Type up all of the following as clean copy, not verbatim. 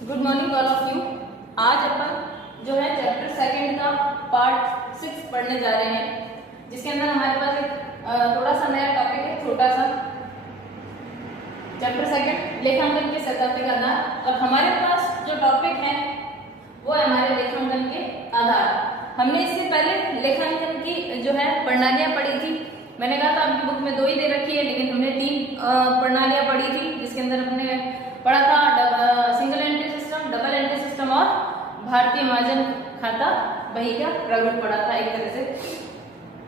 Good morning all of you. आज अपन जो है चैप्टर सेकंड का पार्ट 6 पढ़ने जा रहे हैं, जिसके अंदर हमारे पास एक थोड़ा सा नया टॉपिक है, छोटा सा। चैप्टर सेकंड लेखांकन के सत्यापन का आधार, और हमारे पास जो टॉपिक है वो है हमारे लेखांकन के आधार। हमने इससे पहले लेखांकन की जो है प्रणालियां पढ़ी थी। मैंने कहा था आपकी बुक में 2 ही दे रखी है, लेकिन हमने 3 प्रणालियां पढ़ी थी, जिसके अंदर हमने पढ़ा था single entry system, double entry system और भारतीय महाजन खाता बही का प्रारूप पढ़ा था एक तरह से।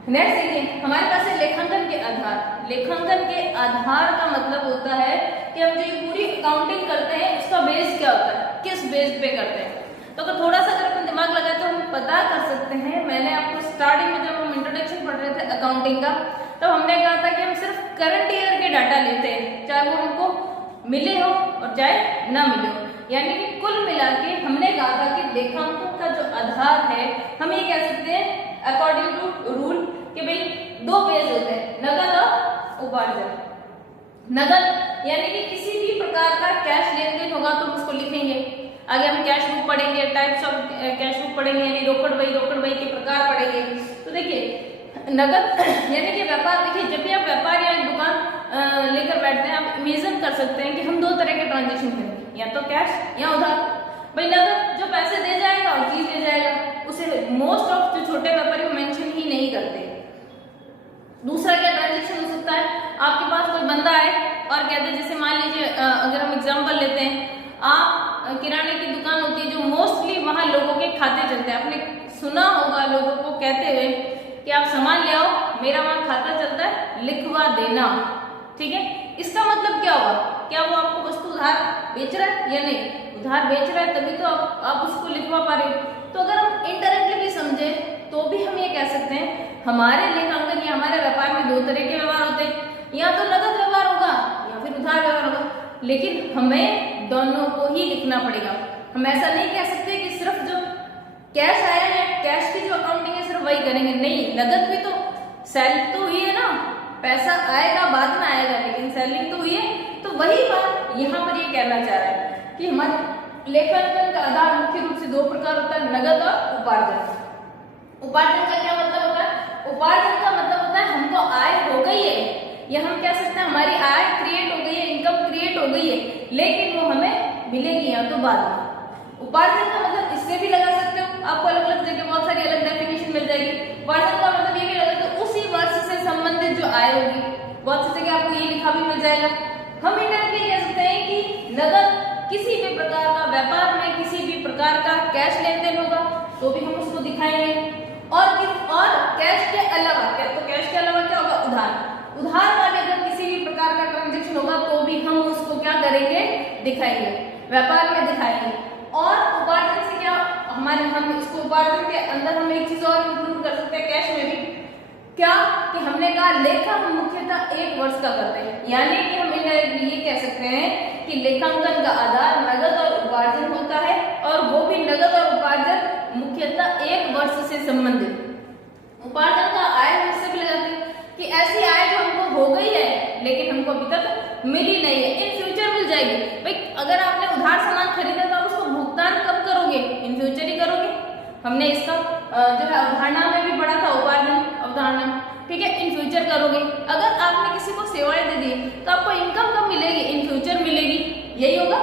नेक्स्ट देखिए, हमारे पास है लेखांकन के आधार। लेखांकन के आधार का मतलब होता है कि हम जो पूरी अकाउंटिंग करते हैं उसका बेस क्या होता है, किस बेस पे करते हैं। तो अगर थोड़ा सा अगर अपन दिमाग लगाए तो हम पता कर सकते हैं। मैंने आपको स्टार्टिंग में जब हम इंट्रोडक्शन पढ़ रहे थे अकाउंटिंग का, तो हमने कहा था कि हम सिर्फ करंट ईयर के डाटा लेते हैं, चाहे वो हमको मिले हो और चाहे ना मिले हो। यानी कि कुल मिला के हमने कहा था कि लेखांकन का जो आधार है, हम ये कह सकते हैं अकॉर्डिंग टू रूल कि भाई 2 बेस होते हैं, नगद और उपार्जन। नगद यानी कि किसी भी प्रकार का कैश लेन देन होगा तो हम उसको लिखेंगे। आगे हम कैश बुक पढ़ेंगे, टाइप्स ऑफ कैश बुक पढ़ेंगे, यानी रोकड़ बही के प्रकार पढ़ेंगे। तो देखिए नगद यानी कि व्यापार, देखिए जब भी आप व्यापार या एक दुकान लेकर बैठते हैं, आप इमेजिन कर सकते हैं कि हम 2 तरह के ट्रांजेक्शन करेंगे, या तो कैश या उधार। भाई नगद जो पैसे दे जाएगा और चीज ले जाएगा, उसे मोस्ट ऑफ जो छोटे व्यापारी मेंशन ही नहीं करते। दूसरा क्या ट्रांजेक्शन हो सकता है, आपके पास कोई बंदा है और कहते हैं, जैसे मान लीजिए अगर हम एग्जांपल लेते हैं, आप किराने की दुकान होती है जो मोस्टली वहां लोगों के खाते चलते हैं। आपने सुना होगा लोगों को कहते हुए कि आप सामान ले आओ, मेरा वहां खाता चलता है, लिखवा देना। ठीक है, इसका मतलब क्या हुआ, क्या वो आपको वस्तु उधार बेच रहा है या नहीं? उधार बेच रहा है तभी तो आप उसको लिखवा पा रहे हो। तो अगर हम इनडायरेक्टली भी समझे तो भी हम ये कह सकते हैं हमारे लेखांकन या हमारे व्यापार में 2 तरह के व्यवहार होते हैं, या तो नगद व्यवहार होगा या फिर उधार व्यवहार होगा, लेकिन हमें दोनों को ही लिखना पड़ेगा। हम ऐसा नहीं कह सकते कि सिर्फ जो कैश आया है, कैश की जो अकाउंटिंग है सिर्फ वही करेंगे। नहीं, नगद भी तो सेल तो हुई है ना, पैसा आएगा बाद में आएगा, लेकिन सेलिंग तो हुई है। तो वही बात यहाँ पर ये कहना चाह रहा है कि हमारे लेखांकन का आधार मुख्य रूप से 2 प्रकार होता है, नगद और उपार्जन। उपार्जन का क्या मतलब होता है? उपार्जन का मतलब होता है हमको आय हो गई है, या हम कह सकते हैं हमारी आय क्रिएट हो गई है, इनकम क्रिएट हो गई है, लेकिन वो हमें मिलेगी या तो बाद में। उपार्जन का मतलब इससे भी लगा सकते हो, आपको अलग अलग जगह बहुत सारी अलग डेफिनेशन मिल जाएगी। उपार्जन का मतलब ये भी लगा सकते हो उसी वर्ष से संबंधित जो आय होगी, बहुत सी जगह आपको ये लिखा भी मिल जाएगा। हम इनडायरेक्टली कह सकते हैं कि नगद किसी भी प्रकार का व्यापार में किसी भी प्रकार का कैश लेन देन होगा तो भी हम उसको दिखाएंगे, और कैश के अलावा तो कैश के अलावा क्या होगा, उधार वाले अगर किसी भी प्रकार का ट्रांजेक्शन होगा तो भी हम उसको क्या करेंगे, दिखाएंगे, व्यापार में दिखाएंगे। और उपार्जन से क्या हम इसको उपार्जन के अंदर हम एक चीज और इंक्लूड कर सकते हैं कैश में भी, क्या कि हमने कहा लेखा हम मुख्यतः 1 वर्ष का करते हैं, यानी कि हम इनडायरेक्टली ये कह सकते हैं कि लेखांकन का आधार नगद और उपार्जन होता है, और वो भी नगद और उपार्जन मुख्यतः 1 वर्ष से संबंधित। उपार्जन का आय हिस्से भी लगाते हैं कि ऐसी आय जो हमको हो गई है लेकिन हमको अभी तक मिली नहीं है, इन फ्यूचर मिल जाएगी। भाई अगर आपने उधार सामान खरीदा तो उसको भुगतान कब करोगे, इन फ्यूचर ही करोगे। हमने इसका जो है अवधारणा में भी पढ़ा था, उपार्जन अवधारणा, ठीक है, इन फ्यूचर करोगे। अगर आपने किसी को सेवाएं दे दी तो आपको इनकम कब मिलेगी, इन फ्यूचर मिलेगी, यही होगा।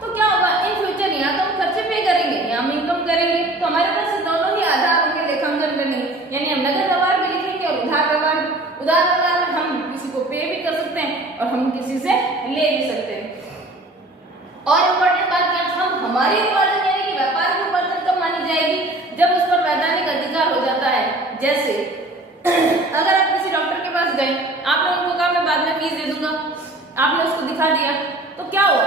तो क्या होगा, इन फ्यूचर या तो हम खर्चे पे करेंगे या हम इनकम करेंगे। तो हमारे पास दोनों ही आधार होंगे लेखांकन करने, यानी हम नगद व्यवहार भी लिखेंगे और उधार व्यवहार में हम किसी को पे भी कर सकते हैं और हम किसी से ले भी सकते हैं। और इम्पोर्टेंट बात क्या, हम हमारी उपार्जन यानी कि व्यापार की उपार्जन कब मानी जाएगी, जब उस पर वैधानिक अधिकार हो जाता है। जैसे अगर आप किसी डॉक्टर के पास गए, आपने उनको कहा मैं बाद में फीस दे दूंगा, आपने उसको दिखा दिया, तो क्या हुआ,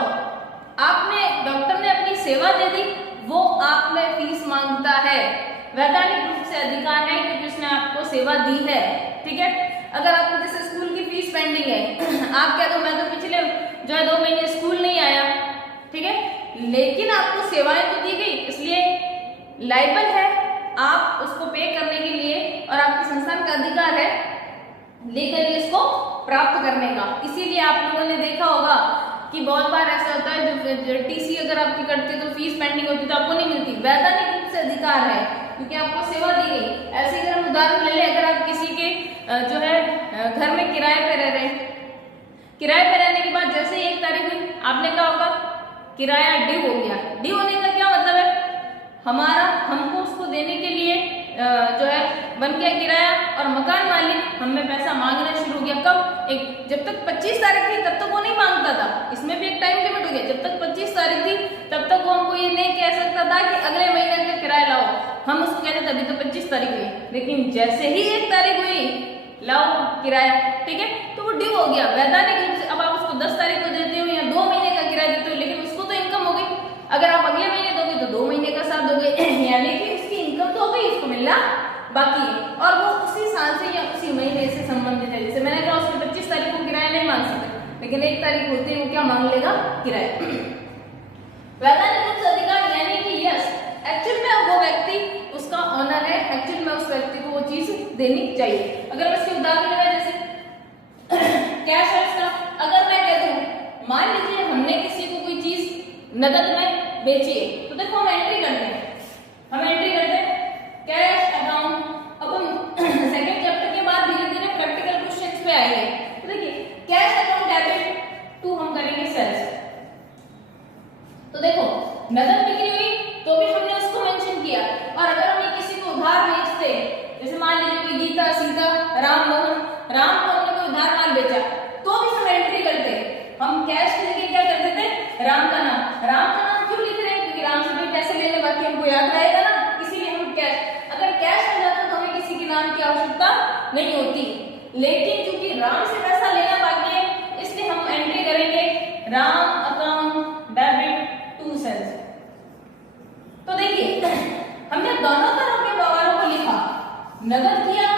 आपने डॉक्टर ने अपनी सेवा दे दी, वो आप में फीस मांगता है, वैधानिक रूप से अधिकार है क्योंकि उसने आपको सेवा दी है। ठीक है, अगर आपको जैसे स्कूल की फीस पेंडिंग है, आप कह दो मैं तो पिछले जो है 2 महीने स्कूल नहीं आया, ठीक है, लेकिन आपको सेवाएं तो दी गई, इसलिए लायबल है आप उसको पे करने के लिए, और आपके संस्थान का अधिकार है लीगली इसको प्राप्त करने का। इसीलिए आप लोगों ने देखा होगा कि बहुत बार ऐसा होता है जो टीसी अगर आपकी कटती है तो फीस पेंडिंग होती है तो आपको नहीं मिलती, वैधानिक रूप से अधिकार है क्योंकि आपको सेवा दी गई। ऐसे ही अगर हम उदाहरण ले लें, अगर आप किसी के जो है घर में किराए पे रह रहे हैं, किराए पे रहने के बाद जैसे ही 1 तारीख हुई आपने कहा होगा किराया ड्यू हो गया। ड्यू होने का क्या मतलब है, हमको उसको देने के लिए जो है बन गया किराया और मकान मालिक हमें पैसा मांगना शुरू हो गया। कब, जब तक 25 तारीख थी तब तक वो नहीं मांगता था, इसमें भी एक टाइम लिमिट हो गया। जब तक 25 तारीख थी तब तक वो हमको ये नहीं कह सकता था कि अगले महीने का किराया लाओ, हम उसको कहते थे अभी तो 25 तारीख हुई, लेकिन जैसे ही 1 तारीख हुई लाओ किराया, ठीक है, तो वो ड्यू हो गया वैधानिक रूप से। अब आप उसको 10 तारीख को देते हो या 2 महीने का किराया देते हो, लेकिन उसको तो इनकम हो गई। अगर आप अगले महीने दोगे तो 2 महीने का साथ दोगे, यानी कि उसकी इनकम तो हो गई, उसको मिलना बाकी है और वो उसी साल से या उसी महीने से संबंधित है। जैसे मैंने कहा उसको 25 तारीख को किराया नहीं मांग सकते, लेकिन 1 तारीख होते ही वो क्या मांग लेगा, किराया। वैधानिक रूप से अधिकार यानी कि यस, एक्चुअल में वो व्यक्ति उसका ऑनर है, एक्चुअल में उस व्यक्ति को वो चीज देनी चाहिए। अगर मैं इसके उदाहरण लें, जैसे कैश है इसका, अगर मैं कहती हूँ मान लीजिए हमने किसी को कोई चीज नगद में बेची है, तो देखो हम एंट्री करते हैं कैश अकाउंट। अब हम सेकंड चैप्टर के बाद धीरे धीरे प्रैक्टिकल क्वेश्चंस पे आएंगे। तो देखिए कैश अकाउंट डेबिट टू हम करेंगे सेल्स। तो देखो नगद बिक्री हुई तो भी हमने उसको मेंशन किया, और अगर हम ये किसी को उधार बेचते, जैसे मान लीजिए कोई गीता, सीता, राम को हमने कोई उधार माल बेचा, तो भी हम एंट्री करते। हम कैश की जगह क्या करते थे, राम का नाम क्यों लिख रहे हैं, क्योंकि राम से भी पैसे लेने बाकी हमको याद रहेगा ना, इसीलिए हम कैश, अगर कैश हो जाता तो हमें किसी के नाम की आवश्यकता नहीं होती, लेकिन क्योंकि राम से पैसा लेना बाकी है इसलिए हम एंट्री करेंगे Ram account debit to sales. तो देखिए हमने दोनों तरह के व्यवहारों को लिखा, नगद किया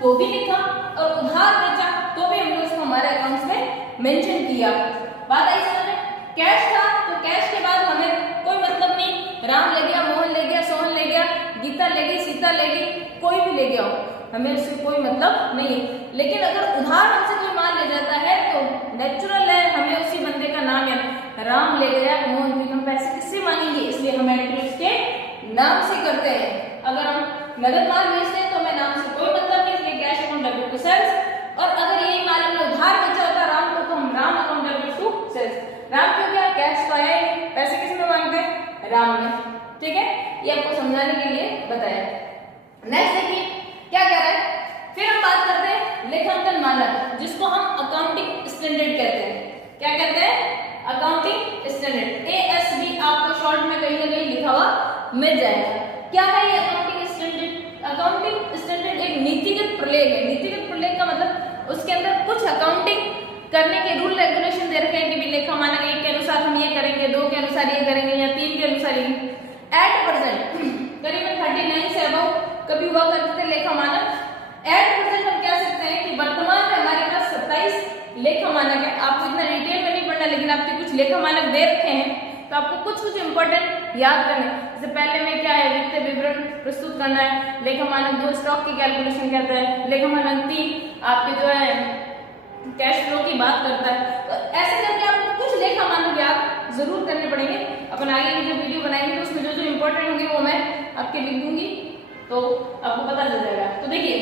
तो भी लिखा और उधार बेचा तो भी हमने उसको हमारे अकाउंट्स में मेंशन किया। बात आई समझ में? कैश था तो कैश के बाद हमें कोई मतलब नहीं, राम ले गया, मोहन ले गया, सोहन ले गया, गीता ले गई, सीता ले गई, कोई भी ले गया हो, हमें उससे कोई मतलब नहीं है। लेकिन अगर उधार हमसे कोई माल ले जाता है तो नेचुरल है हमें उसी बंदे का नाम है, राम ले गया, मोहन, क्योंकि हम पैसे किससे मांगेंगे, इसलिए हम एंट्री उसके नाम से करते हैं। अगर हम नगद माल बेचते हैं तो हमें नाम से कोई मतलब नहीं, इसलिए cash account debit to sales. और अगर यही माल हमने उधार बेचा होता राम को तो हम Ram account debit to sales. Ram क्यों गया, कैश तो आया ही, पैसे किसमें मांगते हैं, राम में, ठीक है, ये आपको समझाने के लिए बताया। नेक्स्ट देखिए क्या कह रहा है, फिर हम बात करते हैं लेखांकन मानक, जिसको हम अकाउंटिंग स्टैंडर्ड कहते हैं। क्या कहते हैं, अकाउंटिंग स्टैंडर्ड, ASB आपको शॉर्ट में कहीं ना कहीं लिखा हुआ मिल जाएगा। क्या है ये अकाउंटिंग स्टैंडर्ड? अकाउंटिंग स्टैंडर्ड एक नीतिगत प्रलेख है। नीतिगत प्रलेख का मतलब उसके अंदर कुछ अकाउंटिंग करने के रूल रेगुलेशन दे रखे हैं कि लेखा मानक 1 के अनुसार हम ये करेंगे, 2 के अनुसार ये करेंगे या 3 के अनुसार ये। एट प्रेजेंट करीबन 39 से अबव कभी हुआ करते थे लेखा मानक। एट प्रेजेंट हम कह सकते हैं कि वर्तमान में हमारे पास 27 लेखा मानक है। आपको इतना डिटेल में नहीं पढ़ना, लेकिन आपके कुछ लेखा मानक दे रखे हैं तो आपको कुछ कुछ इंपॉर्टेंट याद करना है। जैसे पहले में क्या है, वित्तीय विवरण प्रस्तुत करना है। लेखा मानक 2 स्टॉक की कैलकुलेशन करता है। लेखा मानक 3 आपके जो है कैश फ्लो की बात करता है। तो ऐसे करके आपको कुछ लेखा मानक याद जरूर करने पड़ेंगे। अपन आगे की जो वीडियो बनाएंगे तो उसमें जो जो इंपॉर्टेंट होंगे वो मैं आपके लिख दूंगी तो आपको पता चल जाएगा। तो देखिए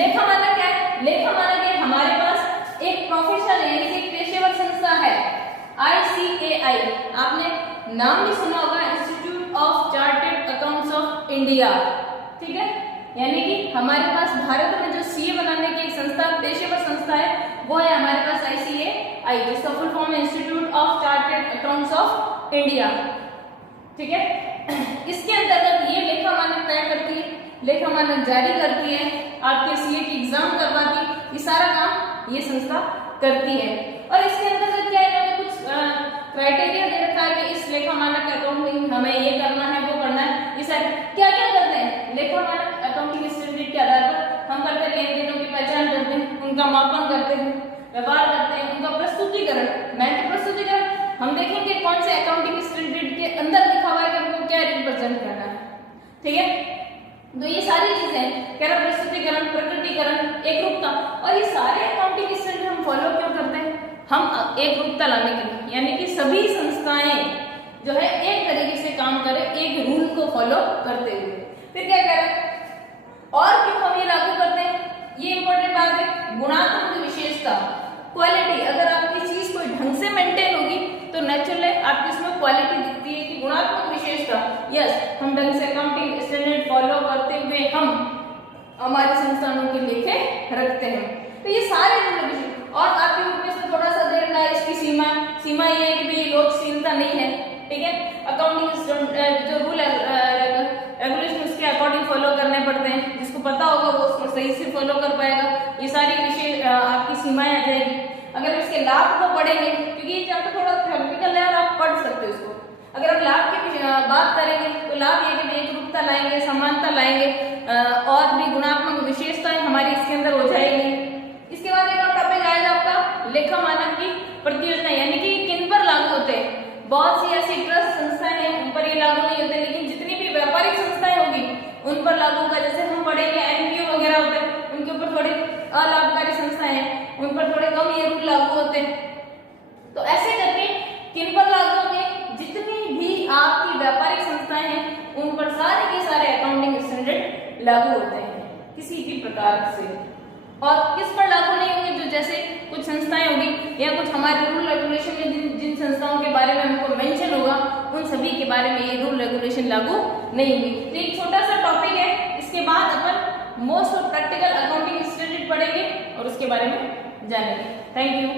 लेखा मानक क्या है, लेखा मानक है हमारे पास एक प्रोफेशनल यानी कि एक पेशेवर संस्था है ICAI, आपने नाम भी सुना होगा, institute of chartered accounts of India, ठीक है, यानी कि हमारे पास भारत में जो CA बनाने की एक संस्था, पेशेवर संस्था है वो है हमारे पास ICAI, जिसका फुल फॉर्म है institute of chartered accounts of India, ठीक है। इसके अंतर्गत ये लेखा मानक तय करती है, लेखा मानक जारी करती है, आपके CA की एग्जाम करवाती, ये सारा काम ये संस्था करती है। और इसके अंतर्गत क्या है, कुछ क्राइटेरिया दे रखा है कि इस लेखा मानक अकाउंटिंग हमें ये करना है वो करना है। ये सारे क्या क्या करते हैं लेखा मानक अकाउंटिंग स्टैंडर्ड के आधार पर हम करते हैं, लेन देनों की पहचान करते हैं, उनका मापन करते हैं, व्यवहार करते हैं, उनका प्रस्तुतिकरण, मैंने प्रस्तुतिकरण हम देखेंगे कौन से अकाउंटिंग स्टैंडर्ड के अंदर लिखा हुआ है कि हमको क्या रिप्रेजेंट करना है, ठीक है। तो ये सारी चीजें कह रहा प्रस्तुतिकरण, प्रकटीकरण, एकरूपता, और ये सारे अकाउंटिंग स्टैंडर्ड हम फॉलो क्यों करते हैं, हम एक रूपता लाने के लिए, यानी कि सभी संस्थाएं जो फॉलो करते हुए। फिर क्या कह रहे हैं, और क्यों हम ये लागू करते हैं, ये इंपॉर्टेंट बात है। गुणात्मक विशेषता, क्वालिटी, अगर आपकी चीज कोई ढंग से मेंटेन होगी तो नेचुरली आपकी इसमें क्वालिटी दिखती है कि गुणात्मक विशेषता, यस हम ढंग से अकाउंटिंग स्टैंडर्ड फॉलो करते हुए हम हमारे संस्थानों के लेखे रखते हैं। तो ये सारे और आपके ग्रुप में से थोड़ा सा दे रखा है इसकी सीमा ये है कि भाई लोकशीलता नहीं है, ठीक है। अकाउंटिंग जो रूल रेगुलेशन उसके अकॉर्डिंग फॉलो करने पड़ते हैं, जिसको पता होगा वो उसको सही से फॉलो कर पाएगा। ये सारी विषय आपकी सीमाएं आ जाएगी। अगर इसके लाभ को पढ़ेंगे, क्योंकि ये चैप्टर थोड़ा थ्योरेटिकल है और आप पढ़ सकते हो इसको। अगर हम लाभ की बात करेंगे तो लाभ ये कि एकरूपता लाएंगे, समानता लाएंगे, और भी गुणात्मक विशेषताएं हमारी इसके अंदर हो जाएगी। इसके बाद एक और टॉपिक आएगा आपका लेखा मानक की प्रतियोजना, यानी कि किन पर लागू होते हैं। बहुत सी ऐसी ट्रस्ट संस्थाएं हैं उन पर ये लागू नहीं होते, लेकिन जितनी भी व्यापारिक संस्थाएं होगी उन पर लागू होगा। जैसे हम पढ़ेंगे एनपीओ वगैरह होते हैं, उनके ऊपर थोड़ी अलाभकारी संस्थाएं हैं, उन पर थोड़े कम ये रूल लागू होते हैं। तो ऐसे करके किन पर लागू होंगे, जितनी भी आपकी व्यापारिक संस्थाएं हैं उन पर सारे के सारे अकाउंटिंग स्टैंडर्ड लागू होते हैं किसी भी प्रकार से। और किस पर लागू नहीं होंगे, जो जैसे कुछ संस्थाएं होगी या कुछ हमारे रूल रेगुलेशन में जिन संस्थाओं के बारे में हमको मेंशन होगा उन सभी के बारे में ये रूल रेगुलेशन लागू नहीं होंगे। तो एक छोटा सा टॉपिक है, इसके बाद अपन most of practical accounting standard पढ़ेंगे और उसके बारे में जानेंगे। Thank you.